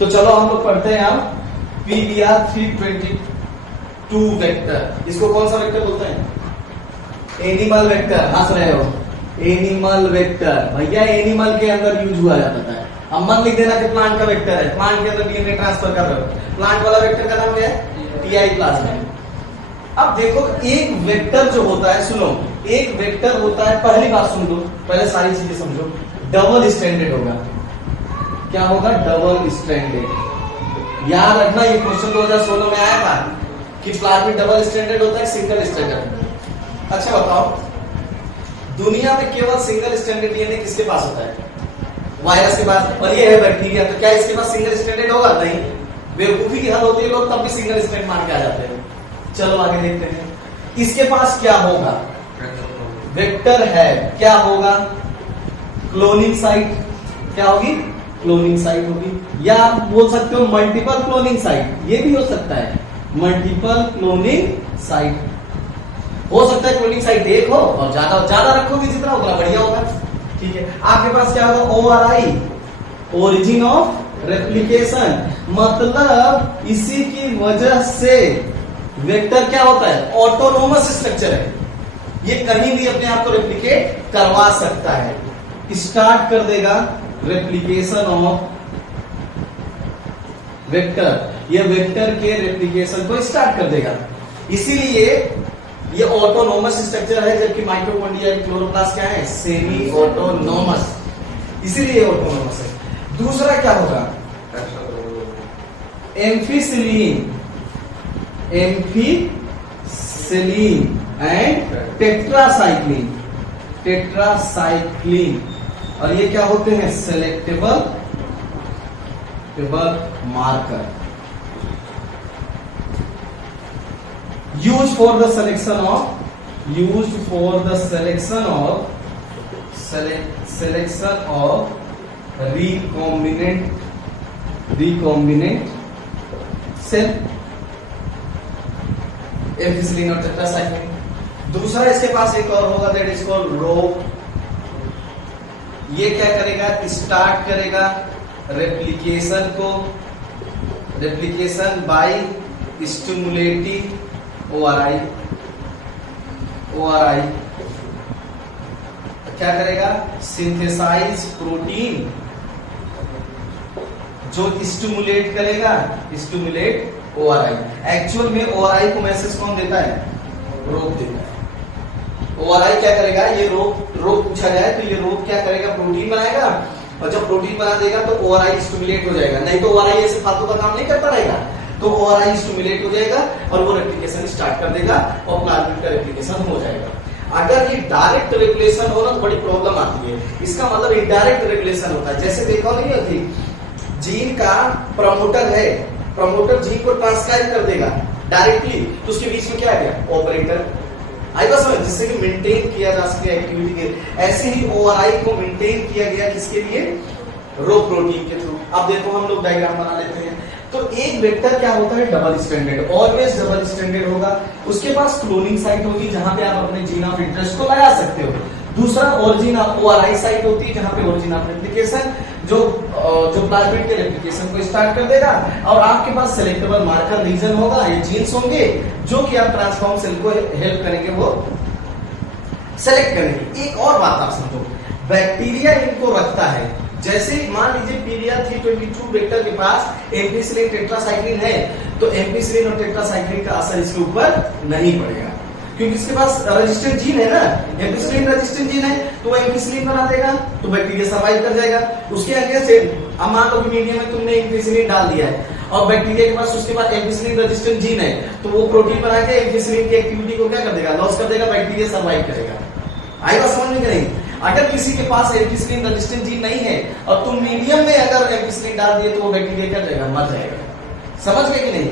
तो चलो हम लोग पढ़ते हैं अब PBR 322 वेक्टर। इसको कौन सा वेक्टर बोलते हैं? Animal vector. हंस रहे हो? एनिमल वेक्टर भैया एनिमल के अंदर यूज हुआ जाता है। अब मत लिख देना कि प्लांट का वेक्टर है, प्लांट के अंदर डीएनए ट्रांसफर कर रहे हो। प्लांट वाला वेक्टर का नाम क्या है? TI plasmid. अब देखो एक वेक्टर जो होता है, सुनो, एक वेक्टर होता है, पहली बात सुन लो, पहले सारी चीजें समझो। डबल स्टैंडर्ड होगा। क्या होगा? Double standard. याद रखना ये क्वेश्चन 2016 में आया था कि प्लाज्मिड डबल स्टैंडर्ड होता है, सिंगल स्टैंडर्ड। अच्छा बताओ, दुनिया में केवल सिंगल स्टैंडर्ड डीएनए किसके पास होता है? वायरस के पास। और ये है बैक्टीरिया, तो क्या इसके पास सिंगल स्टैंडर्ड होगा? नहीं। बेवकूफी की हद होती है, लोग तब भी सिंगल स्टैंडर्ड मान के आ जाते हैं। चलो आगे देखते हैं, इसके पास क्या होगा? वेक्टर है, क्या होगा? Cloning site. क्या होगी? क्लोनिंग साइट होगी। या आप बोल सकते हो मल्टीपल क्लोनिंग साइट, ये भी हो सकता है। मल्टीपल क्लोनिंग साइट हो सकता है। क्लोनिंग साइट एक हो और ज्यादा रखोगे जितना उतना बढ़िया होगा। ठीक है, आपके पास क्या होगा? ORI, origin of replication. मतलब इसी की वजह से वेक्टर क्या होता है? ऑटोनोमस स्ट्रक्चर है, ये कहीं भी अपने आप को रेप्लिकेट करवा सकता है। स्टार्ट कर देगा रेप्लिकेशन ऑफ वेक्टर, ये वेक्टर के रेप्लिकेशन को स्टार्ट कर देगा। इसीलिए ये ऑटोनोमस स्ट्रक्चर है, जबकि माइटोकॉन्ड्रिया क्लोरोप्लास्ट क्या है? सेमी ऑटोनोमस, इसीलिए ऑटोनोमस है। दूसरा क्या होगा? एम्फिसिलीन, एम्फिसिलीन एंड टेट्रासाइक्लिन, टेट्रासाइक्लिन। और ये क्या होते हैं? Selectable marker used for the selection of recombinant cell, एम्फिसिलीन और टेट्रासाइक्लिन। दूसरा इसके पास एक और होगा, दैट इज कॉल्ड रोप। ये क्या करेगा? स्टार्ट करेगा रेप्लिकेशन को, रेप्लिकेशन बाय स्टिमुलेटिंग ORI। क्या करेगा? सिंथेसाइज प्रोटीन, जो स्टिमुलेट करेगा, स्टिमुलेट ORI। एक्चुअल में ORI को मैसेज कौन देता है? रोप देता है। ORI क्या करेगा? ये रोप पूछा जाए तो ये रोप क्या करेगा? प्रोटीन बनाएगा, और जब प्रोटीन बना देगा तो ORI स्टिमुलेट हो जाएगा। नहीं तो ORI ऐसे फालतू का काम नहीं करता रहेगा, तो ORI स्टिमुलेट हो जाएगा और वो रेप्लिकेशन स्टार्ट कर देगा और प्लाज्मिड का रेप्लिकेशन हो जाएगा। अगर ये डायरेक्ट रेगुलेशन हो ना तो बड़ी प्रॉब्लम आती है। इसका मतलब इनडायरेक्ट रेगुलेशन होता है। जैसे देखो नहीं होती, जीन का प्रमोटर है, प्रमोटर जीन को ट्रांसक्राइब कर देगा डायरेक्टली, तो उसके बीच में क्या है? ऑपरेटर। आई बस में, जिससे कि मेंटेन किया जा सके एक्टिविटी के। ऐसे ही ORI को मेंटेन किया गया किसके लिए? रो प्रोटीन के थ्रू। अब देखो हम लोग डायग्राम बना लेते हैं। तो एक वेक्टर क्या होता है? Double standard, always double standard होगा। उसके पास क्लोनिंग साइट होगी जहां पे आप अपने जीन ऑफ इंटरेस्ट को लगा सकते हो। दूसरा ओरिजिन ऑफ ORI साइट होती है जहां पे ओरिजिन ऑफ रेप्लिकेशन, जो प्लाज्मिड के रेप्लिकेशन को स्टार्ट कर देगा। और आपके पास सेलेक्टेबल मार्कर रीजन होगा, ये जीन्स होंगे जो कि आप ट्रांसफॉर्म सेल को हेल्प करेंगे वो सेलेक्ट करेंगे। एक और बात आप समझो, बैक्टीरिया इनको रखता है। जैसे मान लीजिए PBR 322 वेक्टर के पास एम्फिसिलीन टेट्रासाइक्लिन है, तो एम्फिसिलीन और टेट्रासाइक्लिन का असर इसके ऊपर नहीं पड़ेगा, क्योंकि इसके पास रेजिस्टेंट जीन है ना। एम्फिसिलीन रेजिस्टेंट जीन है तो वो एम्फिसिलीन बना देगा, तो बैक्टीरिया सर्वाइव कर जाएगा। उसके अगेंस्ट अब मान लो कि मीडियम में तुमने एम्फिसिलीन डाल दिया है और बैक्टीरिया के पास उसके बाद एम्फिसिलीन रेजिस्टेंट जीन है, तो वो प्रोटीन बना के एम्फिसिलीन की एक्टिविटी को क्या कर देगा? लॉस कर देगा, बैक्टीरिया सर्वाइव करेगा। आई बात समझ में कि नहीं? अगर किसी के पास एम्फिसिलीन रेजिस्टेंट जीन नहीं है और तुम मीडियम में अगर एम्फिसिलीन डाल दिए तो वो बैक्टीरिया क्या करेगा? मर जाएगा। समझ गए कि नहीं?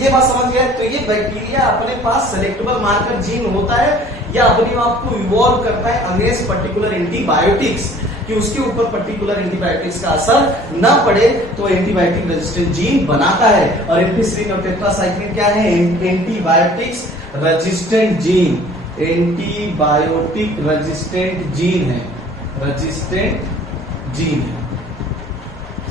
ये बात समझ गया। तो ये बैक्टीरिया अपने पास सेलेक्टेबल मार्कर जीन होता है या अपने आप को इवॉल्व करता है अगेंस्ट पर्टिकुलर एंटीबायोटिक्स, कि उसके ऊपर पर्टिकुलर एंटीबायोटिक्स का असर न पड़े, तो एंटीबायोटिक रेजिस्टेंट जीन बनाता है। और एम्फिसिलीन और टेट्रासाइक्लिन क्या है? Antibiotics resistant gene, antibiotic resistant gene है, रेजिस्टेंट जीन है।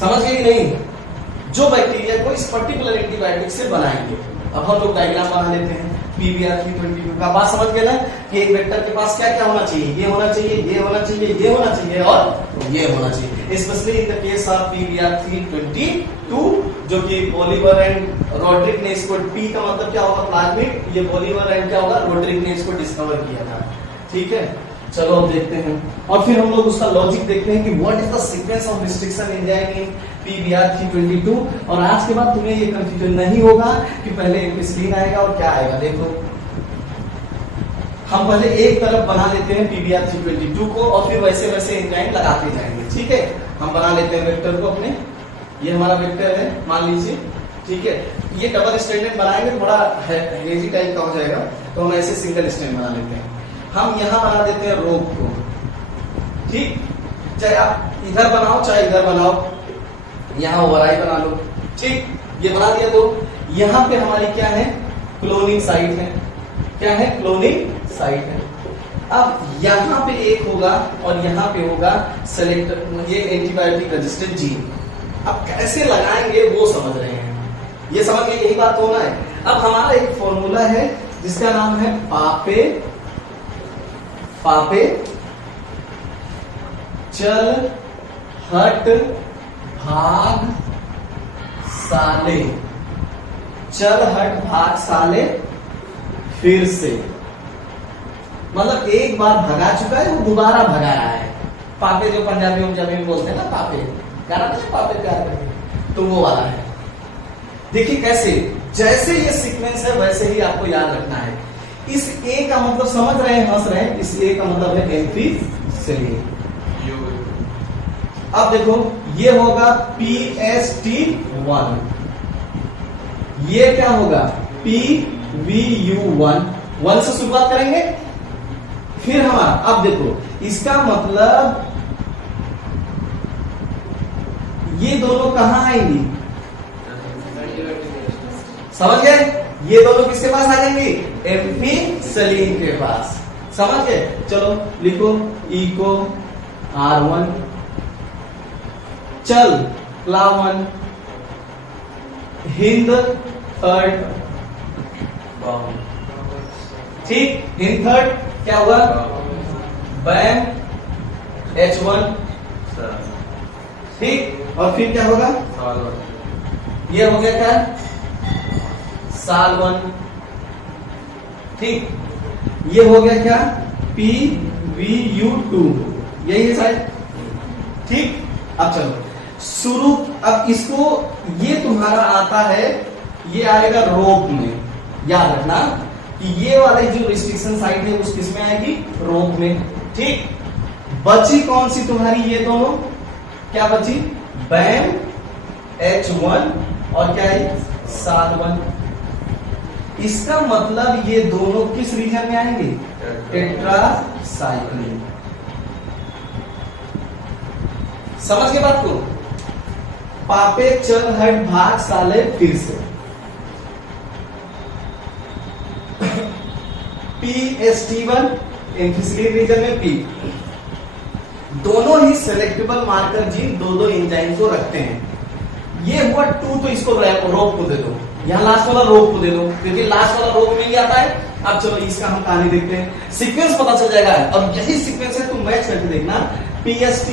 समझ गए कि नहीं? जो बैक्टीरिया को इस पर्टिकुलर एंटीबायोटिक से बनाएंगे। अब हम लोग डायग्राम बना लेते हैं PBr 322 का। बात समझ गए ना कि एक वेक्टर के पास क्या क्या होना चाहिए, ये होना चाहिए, ये होना चाहिए, ये होना चाहिए और ये होना चाहिए। Specially in the case of PBr 322 जो कि बोलिवर एंड रोड्रिक ने इसको, P का मतलब क्या होगा प्लाज्मिड, ये बोलिवर एंड क्या होगा रोड्रिक ने इसको डिस्कवर किया था। ठीक है, चलो अब देखते हैं और फिर हम लोग उसका लॉजिक देखते हैं कि what is the sequence of restriction enzyme in PBr 322। और आज के बाद तुम्हें ये कंफ्यूजन नहीं होगा कि पहले एम्पिसिलिन आएगा और क्या आएगा। देखो हम पहले एक तरफ बना लेते हैं PBr 322 को और फिर वैसे वैसे एंजाइम लगाते जाएंगे। ठीक है, हम बना लेते हैं वेक्टर को अपने, ये हमारा वेक्टर है मान लीजिए। ठीक है, ये डबल स्टैंडर्ड बनाएंगे थोड़ा हेजी टाइप का हो जाएगा, तो हम ऐसे सिंगल स्टैंड बना लेते हैं। हम यहां बना देते हैं रोप को। ठीक, चाहे आप इधर बनाओ चाहे इधर बनाओ, यहां ओवरआई बना लो। ठीक, ये बना दिया तो यहां पे हमारी क्या है क्लोनिंग साइट है। क्या है क्लोनिंग साइट है। अब यहां पे एक होगा और यहां पे होगा सेलेक्टर, ये एंटीबायोटिक रेजिस्टेंट जीन। अब कैसे लगाएंगे वो समझ रहे हैं, ये समझ के यही बात होना है। अब हमारा एक फॉर्मूला है जिसका नाम है पापे पापे चल हट भाग साले, चल हट भाग साले फिर से। मतलब एक बार भगा चुका है वो दोबारा भगा रहा है। पापे जो पंजाबी में बोलते हैं ना, पापे गाना नहीं, पापे प्यार करके, तो वो वाला है। देखिए कैसे, जैसे ये सीक्वेंस है वैसे ही आपको याद रखना है। इस A का मतलब समझ रहे हैं, हंस रहे हैं, इस A का मतलब है एम्फीसिलिन। अब देखो ये होगा PST1, ये क्या होगा PVU1, 1 से शुरुआत करेंगे। फिर हमारा, अब देखो इसका मतलब ये दोनों कहां आएंगी, समझ गए, ये दोनों किसके पास आ जाएंगे एम्फीसिलिन के पास। समझ गए, चलो लिखो इको R1 चल प्लावन हिंद थर्ड, ठीक, हिंद थर्ड क्या हुआ बैम H1, ठीक, और फिर क्या होगा ये हो गया क्या साल1, ठीक, ये हो गया क्या PVU2, यही है शायद। ठीक, अब चलो शुरू, अब इसको ये तुम्हारा आता है, ये आएगा रोप में। याद रखना कि ये वाली जो रिस्ट्रिक्शन साइट है उस किस में आएगी रोप में। ठीक, बची कौन सी तुम्हारी, ये दोनों क्या बची बैम H1 और क्या है साल1। इसका मतलब ये दोनों किस रीजन में आएंगे टेट्रासाइक्लिन। समझ के बात को, पापे चल हट भाग साले फिर से। PST1 एम्फीसिलिन रीजन में P, दोनों ही सेलेक्टेबल मार्कर जीन दो एंजाइम को रखते हैं। ये हुआ 2, तो इसको रोप को दे दो, यहाँ लास्ट वाला रोप को दे दो क्योंकि लास्ट वाला रोप में ही आता है। अब चलो इसका हम कहानी देखते हैं, सीक्वेंस पता चल जाएगा और यही सीक्वेंस है, तुम मैच करके देखना। PST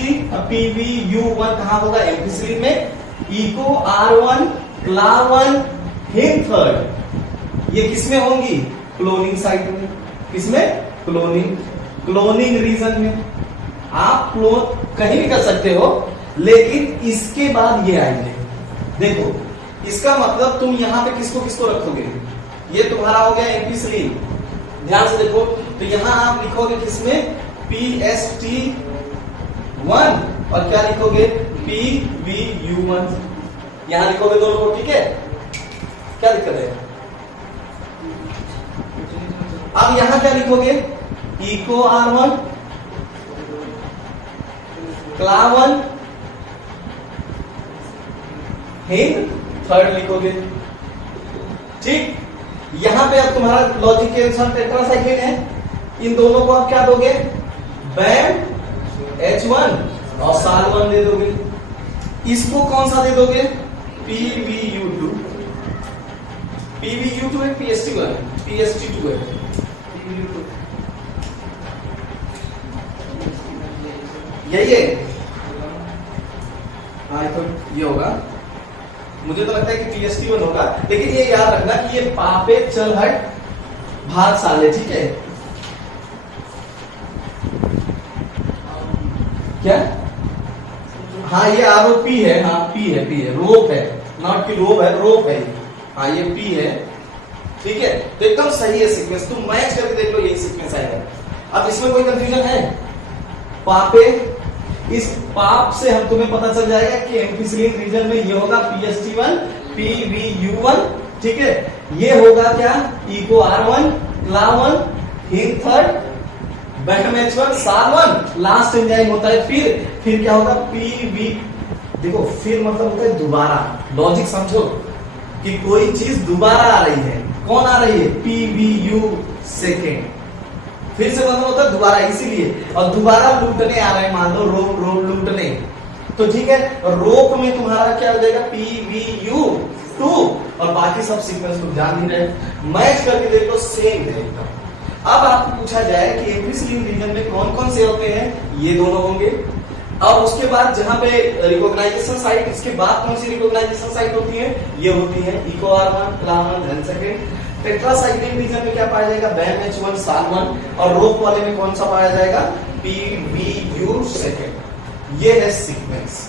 PVU1 कहां होगा एम्फीसिलिन में, इको R1 क्लावन हिंद थर्ड, ये किसमें होंगी क्लोनिंग साइट में। किसमें क्लोनिंग रीजन में। आप क्लोन कहीं भी कर सकते हो लेकिन इसके बाद ये आएंगे। देखो इसका मतलब तुम यहां पे किसको किसको रखोगे, ये तुम्हारा हो गया एम्फीसिलिन, ध्यान से देखो, तो यहां आप लिखोगे किसमें PST1 और क्या लिखोगे PVU1, यहां लिखोगे दोनों को। ठीक है, क्या दिक्कत है। अब यहां क्या लिखोगे इको R1 क्लावन हिंद थर्ड लिखोगे। ठीक, यहां पे अब तुम्हारा लॉजिक के अनुसार टेट्रासाइक्लिन है, इन दोनों को आप क्या दोगे बैम H1 और साल1 दे दोगे। इसको कौन सा दे दोगे PVU2 PVU2 है, PST1 PST2 है, यही है। हाँ तो ये होगा, मुझे तो लगता है कि PST1 होगा, लेकिन ये याद रखना कि ये पापे चल हट भाग साले, ठीक है क्या? हाँ ये ROP है, हाँ P है, रोप है, नॉट कि रोप है, रोप है। हाँ ये P है, ठीक है। तो एकदम सही है सीक्वेंस, तुम मैच करके देख लो, यही सीक्वेंस आएगा। अब इसमें कोई कंफ्यूजन है? पापे, इस पाप से हम तुम्हें पता चल जाएगा कि एम्फिसिलिन रीजन में ये होगा PST1 PVU1, ठीक है। ये होगा क्या? इको R1 CLA1 हिंद थर्ड बैटमैच1 SAR1 लास्ट एंजाइम होता है। फिर क्या होगा? PV, देखो फिर मतलब होता है दोबारा, लॉजिक समझो कि कोई चीज दोबारा आ रही है। कौन आ रही है? PVU सेकेंड, फिर से मतलब होता है दोबारा, इसीलिए। और दोबारा लूटने आ रहे हैं, मान लो रोप लूटने, तो ठीक है। रोप में तुम्हारा क्या हो जाएगा? PVU2, और बाकी सब सीक्वेंस तुम जान नहीं रहे, मैच करके देख लो, सेम है एकदम। अब आपको पूछा जाए कि एम्फिसिलिन रीजन में कौन कौन से होते हैं? ये दोनों होंगे। और उसके बाद जहां पे रिकॉग्नाइजेशन साइट, इसके बाद कौन सी रिकॉग्नाइजेशन साइट होती है? ये होती है इको R1 CLA1 धन सेकेंड। टेट्रासाइक्लिन रीजन में क्या पाया जाएगा? BAMH1 SAR1। और रोप वाले में कौन सा पाया जाएगा? PVU second. ये है सीक्वेंस।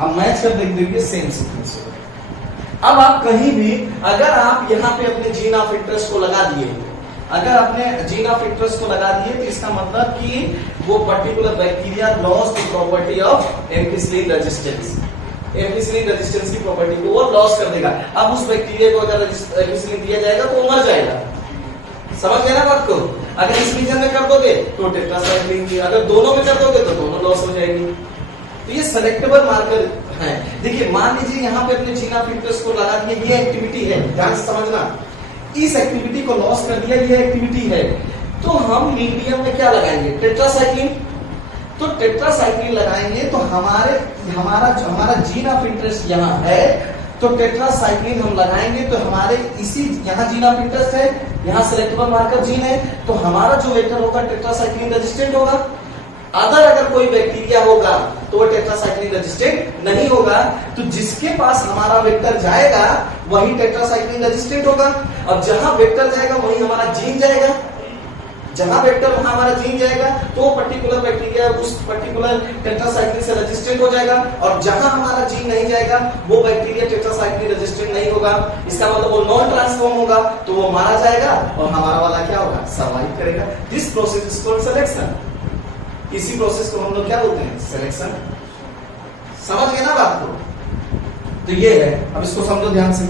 अब मैच कर देखिए, सेम सीक्वेंस होगा। अब आप कहीं भी अगर आप यहाँ पे अपने जीन ऑफ इंटरेस्ट को लगा दिए, अगर आपने जीन ऑफ इंटरेस्ट को लगा दिए, तो इसका मतलब कि वो particular bacteria loss the property of ampicillin resistance, ampicillin resistance की प्रॉपर्टी को वो लॉस कर देगा। अब उस बैक्टीरिया को अगर एम्फिसिलिन दिया जाएगा तो वो मर जाएगा। समझ गए ना बात को? अगर इस रीजन में कर दोगे तो टेट्रासाइक्लिन की, अगर दोनों में कर दोगे तो दोनों लॉस हो जाएगी। तो ये सेलेक्टेबल मार्कर है। देखिए मान लीजिए यहाँ पे अपने जीन ऑफ इंटरेस्ट को लगा दिया, ये एक्टिविटी है, ध्यान से समझना, इस एक्टिविटी को लॉस कर दिया, ये एक्टिविटी है, तो हम मीडियम में क्या लगाएंगे? टेट्रासाइक्लिन। तो टेट्रासाइक्लिन लगाएंगे तो हमारा जीन ऑफ इंटरेस्ट यहाँ है, तो टेट्रासाइक्लिन हम लगाएंगे तो हमारे इसी यहाँ जीन ऑफ इंटरेस्ट है, यहाँ सेलेक्टेबल मार्कर जीन है, तो हमारा जो वेक्टर होगा टेट्रासाइक्लिन रेजिस्टेंट होगा। अगर कोई बैक्टीरिया होगा तो वो टेट्रासाइक्लिन रेजिस्टेंट नहीं होगा। तो जिसके पास हमारा वेक्टर जाएगा वही टेट्रासाइक्लिन रेजिस्टेंट होगा, और जहां वेक्टर जाएगा वही हमारा जीन जाएगा। जहां वेक्टर वहां हमारा जीन जाएगा, तो वो पर्टिकुलर बैक्टीरिया उस पर्टिकुलर टेट्रासाइक्लिन से रेजिस्टेंट हो जाएगा, और जहां हमारा जीन नहीं जाएगा वो बैक्टीरिया टेट्रासाइक्लिन रेजिस्टेंट नहीं होगा। इसका मतलब वो नॉन ट्रांसफॉर्म होगा, तो वो मारा जाएगा, और हमारा वाला क्या होगा? सर्वाइव करेगा। This process is called selection. इसी प्रोसेस को हम लोग क्या बोलते हैं? सिलेक्शन। समझ गए ना बात को? तो ये है, अब इसको समझो ध्यान से।